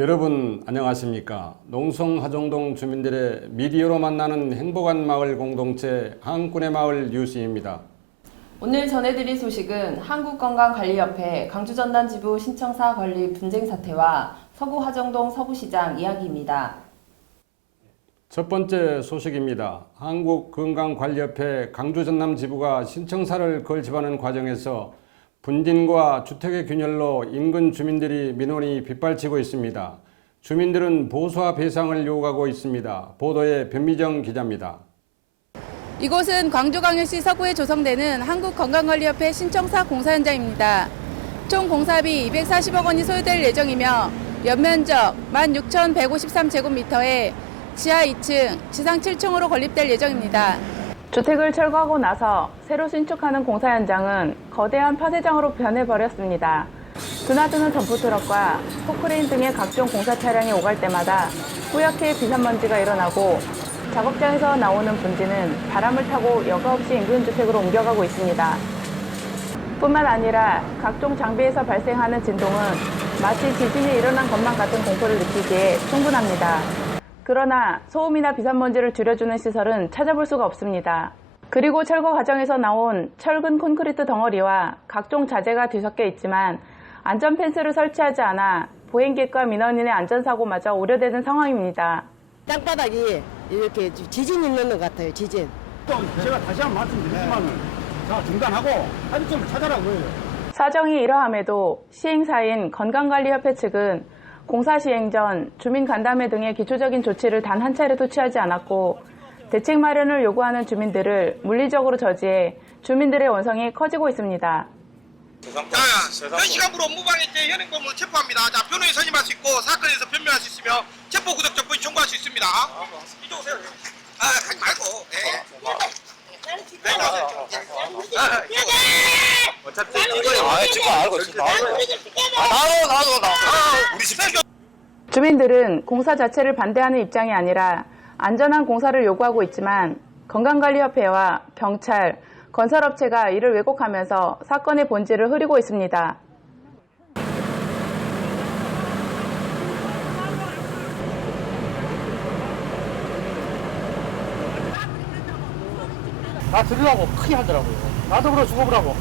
여러분 안녕하십니까? 농성 하정동 주민들의 미디어로 만나는 행복한 마을 공동체 한꾼의 마을 뉴스입니다. 오늘 전해드릴 소식은 한국건강관리협회 강주전남지부 신청사 관리 분쟁 사태와 서구 하정동 서부시장 이야기입니다. 첫 번째 소식입니다. 한국건강관리협회 강주전남지부가 신청사를 걸집하는 과정에서 분진과 주택의 균열로 인근 주민들이 민원이 빗발치고 있습니다. 주민들은 보수와 배상을 요구하고 있습니다. 보도에 변미정 기자입니다. 이곳은 광주광역시 서구에 조성되는 한국건강관리협회 신청사 공사 현장입니다. 총 공사비 240억 원이 소요될 예정이며 연면적 16,153제곱미터에 지하 2층, 지상 7층으로 건립될 예정입니다. 주택을 철거하고 나서 새로 신축하는 공사 현장은 거대한 파쇄장으로 변해버렸습니다. 드나드는 덤프트럭과 포크레인 등의 각종 공사 차량이 오갈 때마다 뿌옇게 비산먼지가 일어나고 작업장에서 나오는 분지는 바람을 타고 여과 없이 인근 주택으로 옮겨가고 있습니다. 뿐만 아니라 각종 장비에서 발생하는 진동은 마치 지진이 일어난 것만 같은 공포를 느끼기에 충분합니다. 그러나 소음이나 비산먼지를 줄여주는 시설은 찾아볼 수가 없습니다. 그리고 철거 과정에서 나온 철근 콘크리트 덩어리와 각종 자재가 뒤섞여 있지만 안전 펜스를 설치하지 않아 보행객과 민원인의 안전사고마저 우려되는 상황입니다. 땅바닥이 이렇게 지진 있는 것 같아요. 지진. 제가 다시 한번 말씀드리지만은 자 중단하고 합의점을 찾아라고요. 사정이 이러함에도 시행사인 건강관리협회 측은 공사 시행 전 주민 간담회 등의 기초적인 조치를 단 한 차례도 취하지 않았고 대책 마련을 요구하는 주민들을 물리적으로 저지해 주민들의 원성이 커지고 있습니다. 현 시간부로 업무방해죄 현행범으로 체포합니다. 자, 변호인 선임할 수 있고 사건에서 변명할 수 있으며 체포 구속적부인 청구할 수 있습니다. 이쪽 오세요. 하지 말고. 어차피 지금 알고 있어. 나도. 우리 집 주민들은 공사 자체를 반대하는 입장이 아니라 안전한 공사를 요구하고 있지만 건강관리협회와 경찰, 건설업체가 이를 왜곡하면서 사건의 본질을 흐리고 있습니다. 다 들으라고 크게 하더라고요. 나도 그러 죽어보라고.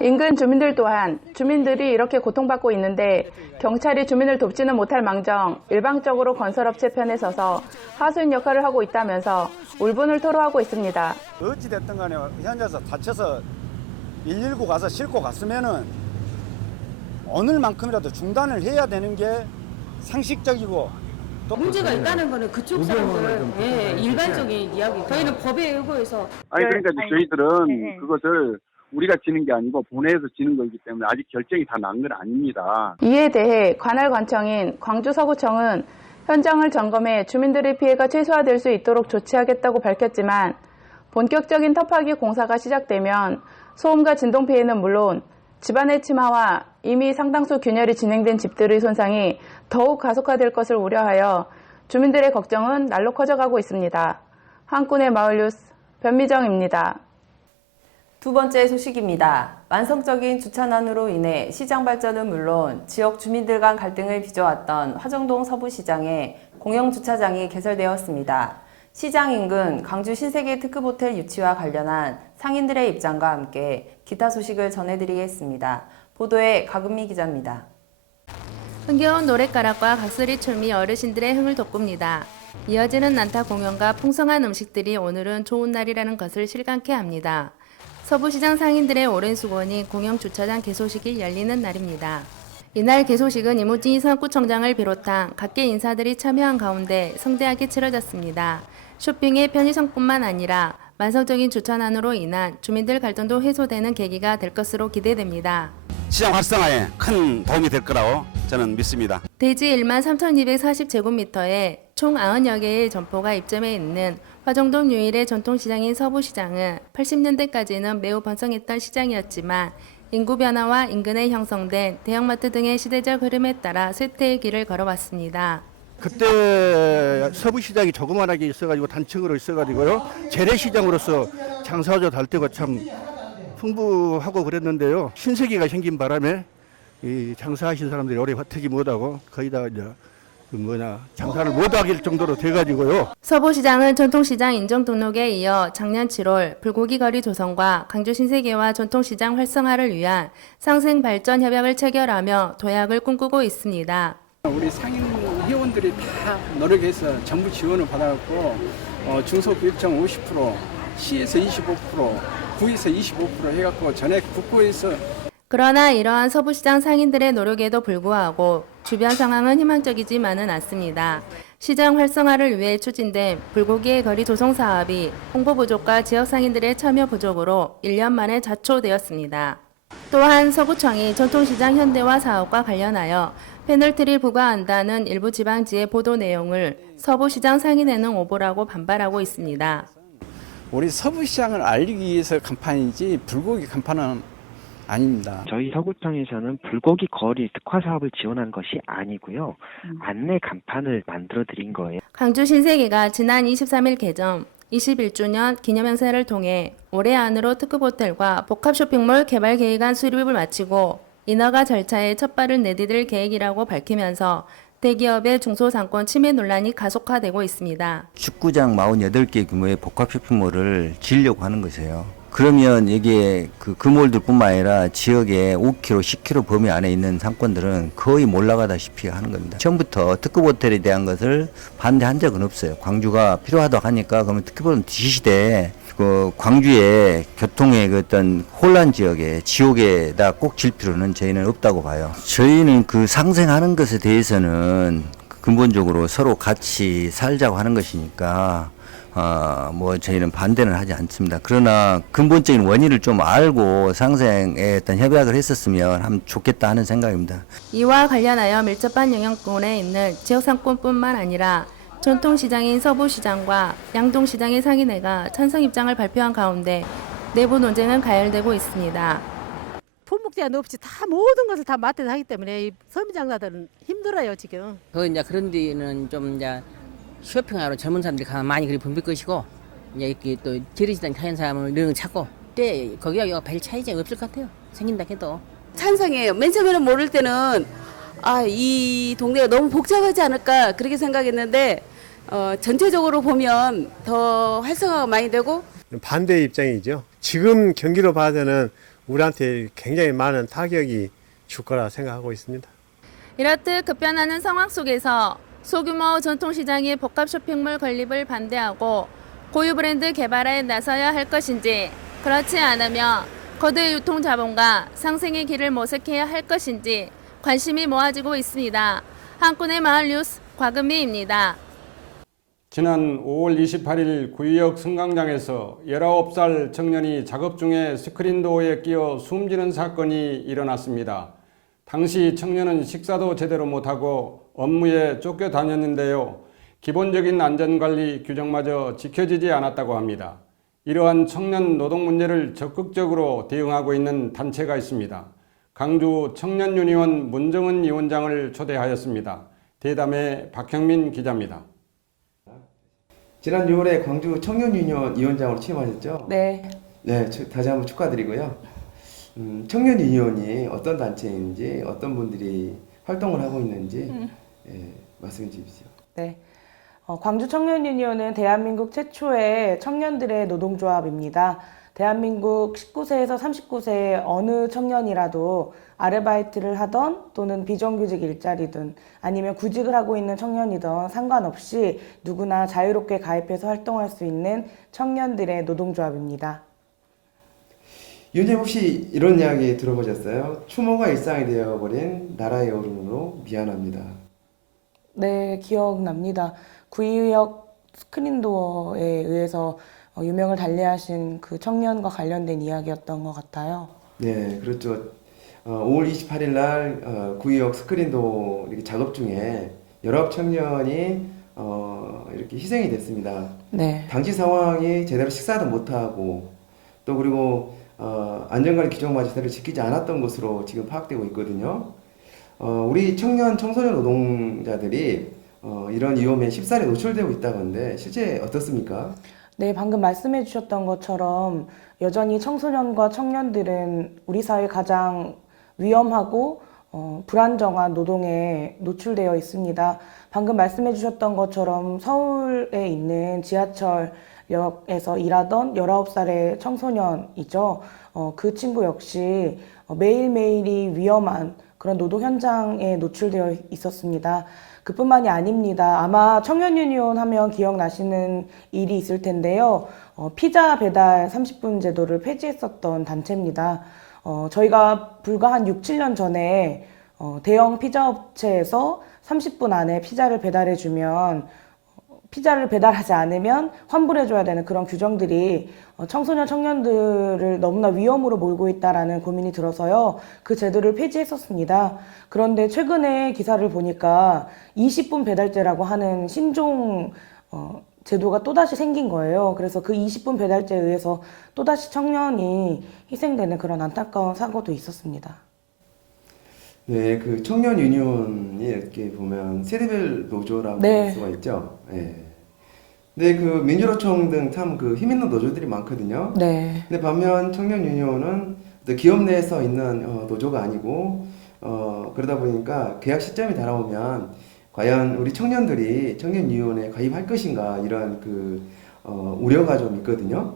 인근 주민들 또한 주민들이 이렇게 고통받고 있는데 경찰이 주민을 돕지는 못할 망정 일방적으로 건설업체 편에 서서 하수인 역할을 하고 있다면서 울분을 토로하고 있습니다. 어찌됐든 간에 현장에서 다쳐서 119 가서 싣고 갔으면은 오늘만큼이라도 중단을 해야 되는 게 상식적이고 또 문제가 있다는 거는 그쪽 사람들은 일반적인 이야기. 저희는 법에 의거해서. 아니 그러니까 이제 저희들은 그것을 우리가 지는 게 아니고 본회에서 지는 거기 때문에 아직 결정이 다 난 건 아닙니다. 이에 대해 관할 관청인 광주서구청은 현장을 점검해 주민들의 피해가 최소화될 수 있도록 조치하겠다고 밝혔지만 본격적인 터파기 공사가 시작되면 소음과 진동 피해는 물론 집안의 침하와 이미 상당수 균열이 진행된 집들의 손상이 더욱 가속화될 것을 우려하여 주민들의 걱정은 날로 커져가고 있습니다. 한꾼의 마을 뉴스 변미정입니다. 두 번째 소식입니다. 완성적인 주차난으로 인해 시장 발전은 물론 지역 주민들 간 갈등을 빚어왔던 화정동 서부시장에 공영주차장이 개설되었습니다. 시장 인근 광주 신세계 특급호텔 유치와 관련한 상인들의 입장과 함께 기타 소식을 전해드리겠습니다. 보도에 가금미 기자입니다. 흥겨운 노랫가락과 각설이 춤이 어르신들의 흥을 돋굽니다. 이어지는 난타 공연과 풍성한 음식들이 오늘은 좋은 날이라는 것을 실감케 합니다. 서부시장 상인들의 오랜 수건이 공영주차장 개소식이 열리는 날입니다. 이날 개소식은 이무진 상구청장을 비롯한 각계 인사들이 참여한 가운데 성대하게 치러졌습니다. 쇼핑의 편의성뿐만 아니라 만성적인 주차난으로 인한 주민들 갈등도 해소되는 계기가 될 것으로 기대됩니다. 시장 활성화에 큰 도움이 될 거라고 저는 믿습니다. 대지 13,240제곱미터에 총 90여 개의 점포가 입점해 있는 화정동 유일의 전통시장인 서부시장은 80년대까지는 매우 번성했던 시장이었지만 인구 변화와 인근에 형성된 대형마트 등의 시대적 흐름에 따라 쇠퇴의 길을 걸어왔습니다. 그때 서부시장이 조그만하게 있어가지고 단층으로 있어가지고요. 재래시장으로서 장사하자 할 때가 참 풍부하고 그랬는데요. 신세계가 생긴 바람에 이 장사하신 사람들이 오래 버티지 못하고 거의 다 이제 장사를 못하길 정도로 돼가지고요. 서부시장은 전통시장 인정 등록에 이어 작년 7월 불고기 거리 조성과 강주 신세계와 전통시장 활성화를 위한 상생 발전 협약을 체결하며 도약을 꿈꾸고 있습니다. 우리 상인 회원들이 다 노력해서 정부 지원을 받아갖고 중소기업청 50%, 시에서 25%, 구에서 25% 해갖고 전액 국고에서. 그러나 이러한 서부시장 상인들의 노력에도 불구하고 주변 상황은 희망적이지만은 않습니다. 시장 활성화를 위해 추진된 불고기의 거리 조성 사업이 홍보 부족과 지역 상인들의 참여 부족으로 1년 만에 좌초되었습니다. 또한 서구청이 전통시장 현대화 사업과 관련하여 페널티를 부과한다는 일부 지방지의 보도 내용을 서부시장 상인회는 오보라고 반발하고 있습니다. 우리 서부시장을 알리기 위해서 간판이지 불고기 간판은 아닙니다. 저희 서구청에서는 불고기 거리 특화 사업을 지원한 것이 아니고요. 안내 간판을 만들어 드린 거예요. 강주 신세계가 지난 23일 개점 21주년 기념행사를 통해 올해 안으로 특급 호텔과 복합 쇼핑몰 개발 계획안 수립을 마치고 인허가 절차에 첫 발을 내디딜 계획이라고 밝히면서 대기업의 중소상권 침해 논란이 가속화되고 있습니다. 축구장 48개 규모의 복합 쇼핑몰을 지으려고 하는 것이에요. 그러면 이게 그 몰들뿐만 아니라 지역의 5km, 10km 범위 안에 있는 상권들은 거의 몰락하다시피 하는 겁니다. 처음부터 특급 호텔에 대한 것을 반대한 적은 없어요. 광주가 필요하다고 하니까 그러면 특급은 지시대 그 광주의 교통의 그 어떤 혼란 지역에 지옥에다 꼭 질 필요는 저희는 없다고 봐요. 저희는 그 상생하는 것에 대해서는 근본적으로 서로 같이 살자고 하는 것이니까 저희는 반대는 하지 않습니다. 그러나 근본적인 원인을 좀 알고 상생에 어떤 협약을 했었으면 하면 좋겠다 하는 생각입니다. 이와 관련하여 밀접한 영향권에 있는 지역상권뿐만 아니라 전통시장인 서부시장과 양동시장의 상인회가 찬성 입장을 발표한 가운데 내부 논쟁은 가열되고 있습니다. 품목 제한 없이 다 모든 것을 다 맡아서 하기 때문에 서민장사들은 힘들어요 지금. 이제 그런 데는 좀 이제 쇼핑하러 젊은 사람들이 가면 많이 그리 붐빌 것이고 이제 이렇게 또 지리시장 타는 사람을 늘 찾고 때 거기가 별 차이가 없을 것 같아요. 생긴다 해도. 찬성해요. 맨 처음에는 모를 때는 이 동네가 너무 복잡하지 않을까 그렇게 생각했는데 전체적으로 보면 더 활성화가 많이 되고 반대 입장이죠. 지금 경기로 봐서는 우리한테 굉장히 많은 타격이 줄 거라 생각하고 있습니다. 이렇듯 급변하는 상황 속에서 소규모 전통시장의 복합 쇼핑몰 건립을 반대하고 고유 브랜드 개발에 나서야 할 것인지 그렇지 않으면 거대 유통자본과 상생의 길을 모색해야 할 것인지 관심이 모아지고 있습니다. 한꾼의 마을 뉴스 곽은미입니다. 지난 5월 28일 구의역 승강장에서 19살 청년이 작업 중에 스크린도어에 끼어 숨지는 사건이 일어났습니다. 당시 청년은 식사도 제대로 못하고 업무에 쫓겨다녔는데요. 기본적인 안전관리 규정마저 지켜지지 않았다고 합니다. 이러한 청년 노동 문제를 적극적으로 대응하고 있는 단체가 있습니다. 강주 청년유니온 문정은 위원장을 초대하였습니다. 대담의 박형민 기자입니다. 지난 6월에 광주 청년유니온 위원장으로 취임하셨죠? 네. 네, 다시 한번 축하드리고요. 청년유니온이 어떤 단체인지 어떤 분들이 활동을 하고 있는지 말씀해 주십시오. 네. 광주 청년유니온은 대한민국 최초의 청년들의 노동조합입니다. 대한민국 19세에서 39세의 어느 청년이라도 아르바이트를 하던 또는 비정규직 일자리든 아니면 구직을 하고 있는 청년이든 상관없이 누구나 자유롭게 가입해서 활동할 수 있는 청년들의 노동조합입니다. 위원장님 혹시 이런 이야기 들어보셨어요? 추모가 일상이 되어버린 나라의 어른으로 미안합니다. 네, 기억납니다. 구의역 스크린도어에 의해서 유명을 달리하신 그 청년과 관련된 이야기였던 것 같아요. 네, 그렇죠. 5월 28일 날 구의역 스크린도어 이렇게 작업 중에 19 청년이 이렇게 희생이 됐습니다. 네. 당시 상황이 제대로 식사도 못하고 또 그리고 안전관리 규정마저 제대로 지키지 않았던 것으로 지금 파악되고 있거든요. 우리 청소년 노동자들이 이런 위험에 쉽사리 노출되고 있다고 하는데 실제 어떻습니까? 네, 방금 말씀해 주셨던 것처럼 여전히 청소년과 청년들은 우리 사회 가장 위험하고 불안정한 노동에 노출되어 있습니다. 방금 말씀해 주셨던 것처럼 서울에 있는 지하철역에서 일하던 19살의 청소년이죠. 그 친구 역시 매일매일이 위험한 그런 노동 현장에 노출되어 있었습니다. 그뿐만이 아닙니다. 아마 청년 유니온 하면 기억나시는 일이 있을 텐데요. 피자 배달 30분 제도를 폐지했었던 단체입니다. 저희가 불과 한 6, 7년 전에 대형 피자 업체에서 30분 안에 피자를 배달해주면 피자를 배달하지 않으면 환불해줘야 되는 그런 규정들이 청소년 청년들을 너무나 위험으로 몰고 있다라는 고민이 들어서요. 그 제도를 폐지했었습니다. 그런데 최근에 기사를 보니까 20분 배달제라고 하는 신종 제도가 또다시 생긴 거예요. 그래서 그 20분 배달제에 의해서 또다시 청년이 희생되는 그런 안타까운 사고도 있었습니다. 네, 그 청년 유니온이 이렇게 보면 세대별 노조라고 네. 볼 수가 있죠. 네. 근데 그 민주노총 등 참 그 힘 있는 노조들이 많거든요. 네. 근데 반면 청년 유니온은 기업 내에서 있는 노조가 아니고 그러다 보니까 계약 시점이 다가오면 과연 우리 청년들이 청년 유니온에 가입할 것인가 이런 그 우려가 좀 있거든요.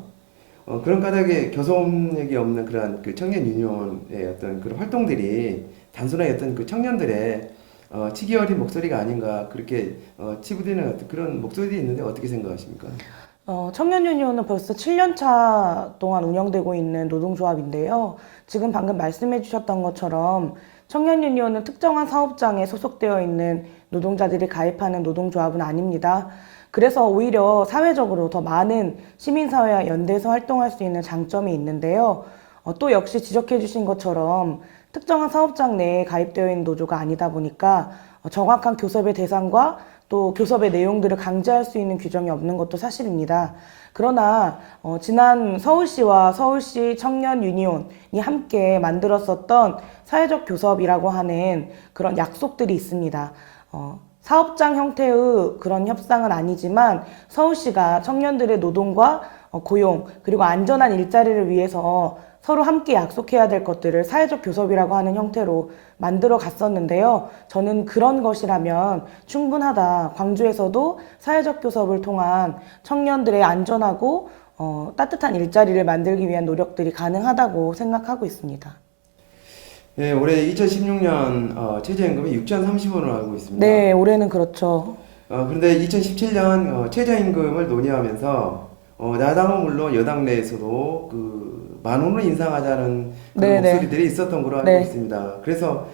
그런 까닭에 교섭력이 없는 그런 그 청년 유니온의 어떤 그런 활동들이 단순하게 어떤 그 청년들의 치기 어린 목소리가 아닌가 그렇게 치부되는 어떤 그런 목소리들이 있는데 어떻게 생각하십니까? 청년 유니온은 벌써 7년 차 동안 운영되고 있는 노동조합인데요. 지금 방금 말씀해 주셨던 것처럼 청년 유니온은 특정한 사업장에 소속되어 있는 노동자들이 가입하는 노동조합은 아닙니다. 그래서 오히려 사회적으로 더 많은 시민사회와 연대해서 활동할 수 있는 장점이 있는데요. 또 역시 지적해 주신 것처럼 특정한 사업장 내에 가입되어 있는 노조가 아니다 보니까 정확한 교섭의 대상과 또 교섭의 내용들을 강제할 수 있는 규정이 없는 것도 사실입니다. 그러나 지난 서울시와 서울시 청년 유니온이 함께 만들었었던 사회적 교섭이라고 하는 그런 약속들이 있습니다. 사업장 형태의 그런 협상은 아니지만 서울시가 청년들의 노동과 고용 그리고 안전한 일자리를 위해서 서로 함께 약속해야 될 것들을 사회적 교섭이라고 하는 형태로 만들어 갔었는데요. 저는 그런 것이라면 충분하다. 광주에서도 사회적 교섭을 통한 청년들의 안전하고 따뜻한 일자리를 만들기 위한 노력들이 가능하다고 생각하고 있습니다. 네, 올해 2016년 최저임금이 6,030원으로 알고 있습니다. 네, 올해는 그렇죠. 그런데 2017년 최저임금을 논의하면서 야당은 물론 여당 내에서도 그 10,000원으로 인상하자는 그런 목소리들이 있었던 걸로 알고 있습니다. 그래서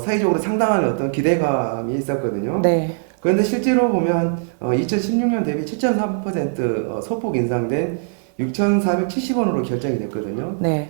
사회적으로 상당한 어떤 기대감이 있었거든요. 네. 그런데 실제로 보면 2016년 대비 7.3% 소폭 인상된 6,470원으로 결정이 됐거든요. 네.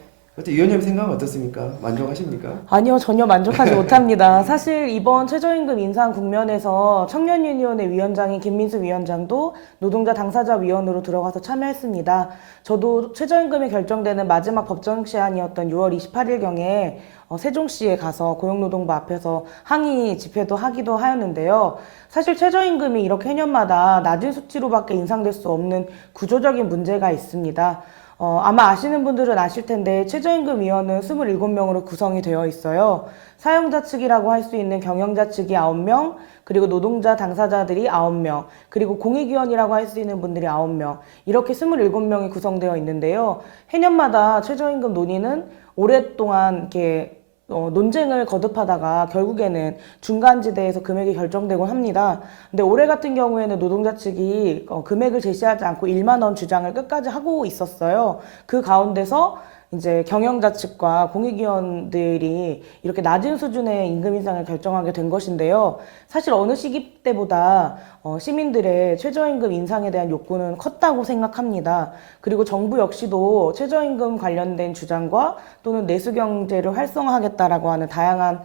위원님 생각은 어떻습니까? 만족하십니까? 아니요, 전혀 만족하지 못합니다. 사실 이번 최저임금 인상 국면에서 청년 유니온의 위원장인 김민수 위원장도 노동자 당사자 위원으로 들어가서 참여했습니다. 저도 최저임금이 결정되는 마지막 법정 시한이었던 6월 28일경에 세종시에 가서 고용노동부 앞에서 항의 집회도 하기도 하였는데요. 사실 최저임금이 이렇게 해년마다 낮은 수치로밖에 인상될 수 없는 구조적인 문제가 있습니다. 아마 아시는 분들은 아실 텐데 최저임금위원은 27명으로 구성이 되어 있어요. 사용자 측이라고 할 수 있는 경영자 측이 9명, 그리고 노동자 당사자들이 9명, 그리고 공익위원이라고 할 수 있는 분들이 9명, 이렇게 27명이 구성되어 있는데요. 해년마다 최저임금 논의는 오랫동안 이렇게 논쟁을 거듭하다가 결국에는 중간지대에서 금액이 결정되곤 합니다. 근데 올해 같은 경우에는 노동자 측이 금액을 제시하지 않고 1만 원 주장을 끝까지 하고 있었어요. 그 가운데서 이제 경영자 측과 공익위원들이 이렇게 낮은 수준의 임금 인상을 결정하게 된 것인데요. 사실 어느 시기 때보다 시민들의 최저임금 인상에 대한 욕구는 컸다고 생각합니다. 그리고 정부 역시도 최저임금 관련된 주장과 또는 내수경제를 활성화하겠다라고 하는 다양한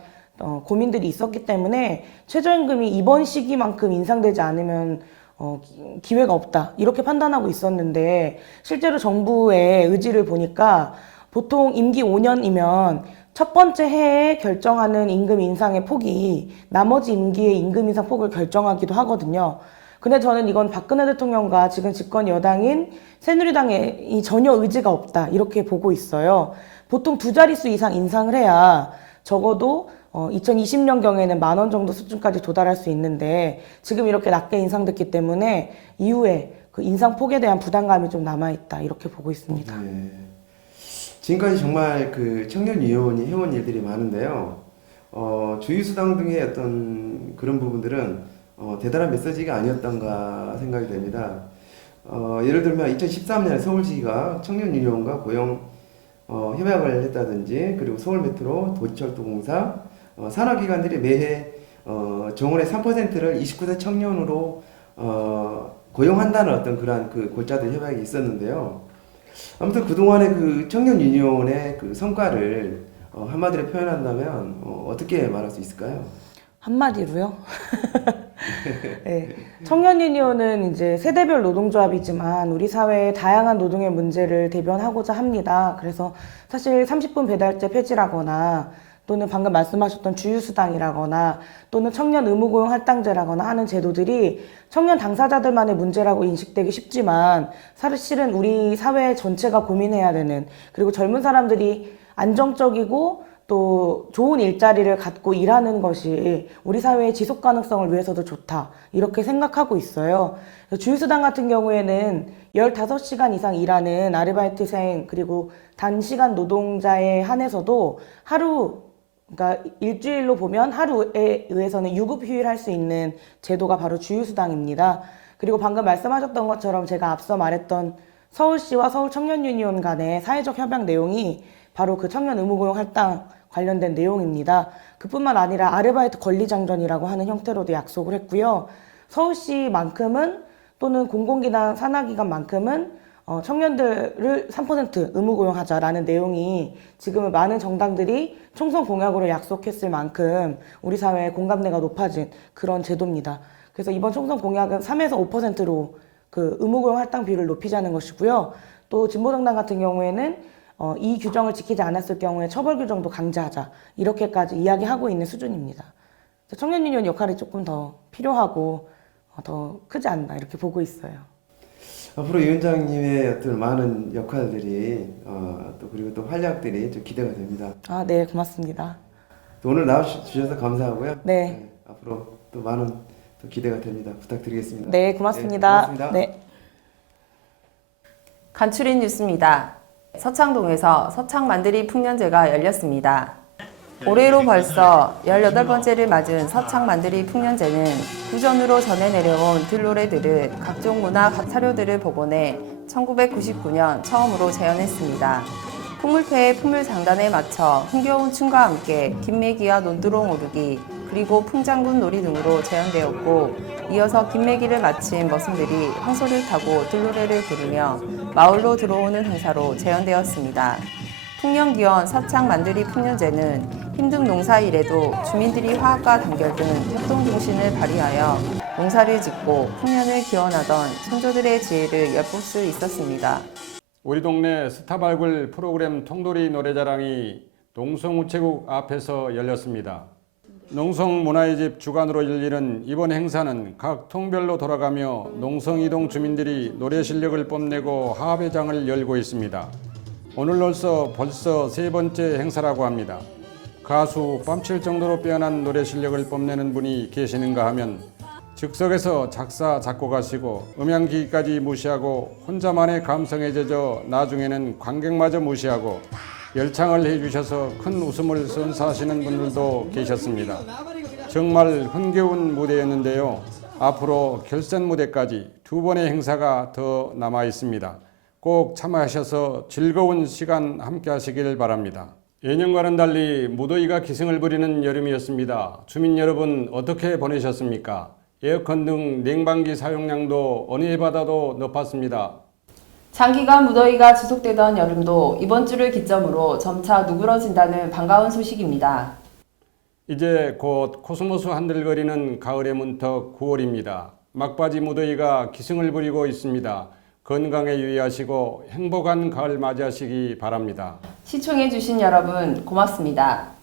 고민들이 있었기 때문에 최저임금이 이번 시기만큼 인상되지 않으면 기회가 없다 이렇게 판단하고 있었는데 실제로 정부의 의지를 보니까 보통 임기 5년이면 첫 번째 해에 결정하는 임금 인상의 폭이 나머지 임기의 임금 인상 폭을 결정하기도 하거든요. 근데 저는 이건 박근혜 대통령과 지금 집권 여당인 새누리당이 전혀 의지가 없다 이렇게 보고 있어요. 보통 2자릿수 이상 인상을 해야 적어도 2020년경에는 10,000원 정도 수준까지 도달할 수 있는데 지금 이렇게 낮게 인상됐기 때문에 이후에 그 인상 폭에 대한 부담감이 좀 남아있다 이렇게 보고 있습니다. 네. 지금까지 정말 그 청년위원이 해온 일들이 많은데요. 주휴수당 등의 어떤 그런 부분들은 대단한 메시지가 아니었던가 생각이 됩니다. 예를 들면 2013년에 서울시가 청년유니온과 고용 협약을 했다든지 그리고 서울메트로, 도시철도공사, 산하기관들이 매해 정원의 3%를 29세 청년으로 고용한다는 어떤 그러한 그 골자들 협약이 있었는데요. 아무튼 그동안의 그 청년유니온의 그 성과를 한마디로 표현한다면 어떻게 말할 수 있을까요? 한마디로요? 네. 청년유니온은 이제 세대별 노동조합이지만 우리 사회의 다양한 노동의 문제를 대변하고자 합니다. 그래서 사실 30분 배달제 폐지라거나 또는 방금 말씀하셨던 주휴수당이라거나 또는 청년 의무고용 할당제라거나 하는 제도들이 청년 당사자들만의 문제라고 인식되기 쉽지만 사실은 우리 사회 전체가 고민해야 되는, 그리고 젊은 사람들이 안정적이고 또 좋은 일자리를 갖고 일하는 것이 우리 사회의 지속 가능성을 위해서도 좋다 이렇게 생각하고 있어요. 주휴수당 같은 경우에는 15시간 이상 일하는 아르바이트생 그리고 단시간 노동자에 한해서도 그러니까 일주일로 보면 하루에 의해서는 유급휴일 할 수 있는 제도가 바로 주휴수당입니다. 그리고 방금 말씀하셨던 것처럼 제가 앞서 말했던 서울시와 서울청년유니온 간의 사회적 협약 내용이 바로 그 청년 의무고용 할당 관련된 내용입니다. 그뿐만 아니라 아르바이트 권리장전이라고 하는 형태로도 약속을 했고요. 서울시만큼은 또는 공공기관 산하기관만큼은 청년들을 3% 의무고용하자라는 내용이 지금은 많은 정당들이 총선 공약으로 약속했을 만큼 우리 사회의 공감대가 높아진 그런 제도입니다. 그래서 이번 총선 공약은 3에서 5%로 그 의무고용 할당 비율을 높이자는 것이고요. 또 진보정당 같은 경우에는 이 규정을 지키지 않았을 경우에 처벌 규정도 강제하자 이렇게까지 이야기하고 있는 수준입니다. 청년유니온 역할이 조금 더 필요하고 더 크지 않나 이렇게 보고 있어요. 앞으로 위원장님의 어떤 많은 역할들이 또 그리고 또 활약들이 좀 기대가 됩니다. 네, 고맙습니다. 또 오늘 나와주셔서 감사하고요. 네. 앞으로 또 많은 또 기대가 됩니다. 부탁드리겠습니다. 네, 고맙습니다. 네, 고맙습니다. 네. 간추린 뉴스입니다. 서창동에서 서창만드리 풍년제가 열렸습니다. 올해로 벌써 18번째를 맞은 서창만드리 풍년제는 구전으로 전해 내려온 들노래들을 각종 문화 사료들을 복원해 1999년 처음으로 재현했습니다. 풍물패의 풍물장단에 맞춰 흥겨운 춤과 함께 김매기와 논두렁 오르기 그리고 풍장군 놀이 등으로 재현되었고 이어서 김매기를 마친 머슴들이 황소를 타고 들노래를 부르며 마을로 들어오는 행사로 재현되었습니다. 풍년기원 서창만드리 풍년제는 힘든 농사일에도 주민들이 화합과 단결 등 협동정신을 발휘하여 농사를 짓고 풍년을 기원하던 선조들의 지혜를 엿볼 수 있었습니다. 우리 동네 스타 발굴 프로그램 통돌이 노래자랑이 농성우체국 앞에서 열렸습니다. 농성문화의 집 주관으로 열리는 이번 행사는 각 통별로 돌아가며 농성이동 주민들이 노래 실력을 뽐내고 화합의 장을 열고 있습니다. 오늘로써 벌써 3번째 행사라고 합니다. 가수 뺨칠 정도로 빼어난 노래 실력을 뽐내는 분이 계시는가 하면 즉석에서 작사, 작곡하시고 음향기기까지 무시하고 혼자만의 감성에 젖어 나중에는 관객마저 무시하고 열창을 해주셔서 큰 웃음을 선사하시는 분들도 계셨습니다. 정말 흥겨운 무대였는데요. 앞으로 결선 무대까지 2번의 행사가 더 남아 있습니다. 꼭 참여하셔서 즐거운 시간 함께 하시길 바랍니다. 예년과는 달리 무더위가 기승을 부리는 여름이었습니다. 주민 여러분 어떻게 보내셨습니까? 에어컨 등 냉방기 사용량도 어느 해보다도 높았습니다. 장기간 무더위가 지속되던 여름도 이번 주를 기점으로 점차 누그러진다는 반가운 소식입니다. 이제 곧 코스모스 한들거리는 가을의 문턱 9월입니다. 막바지 무더위가 기승을 부리고 있습니다. 건강에 유의하시고 행복한 가을 맞이하시기 바랍니다. 시청해주신 여러분 고맙습니다.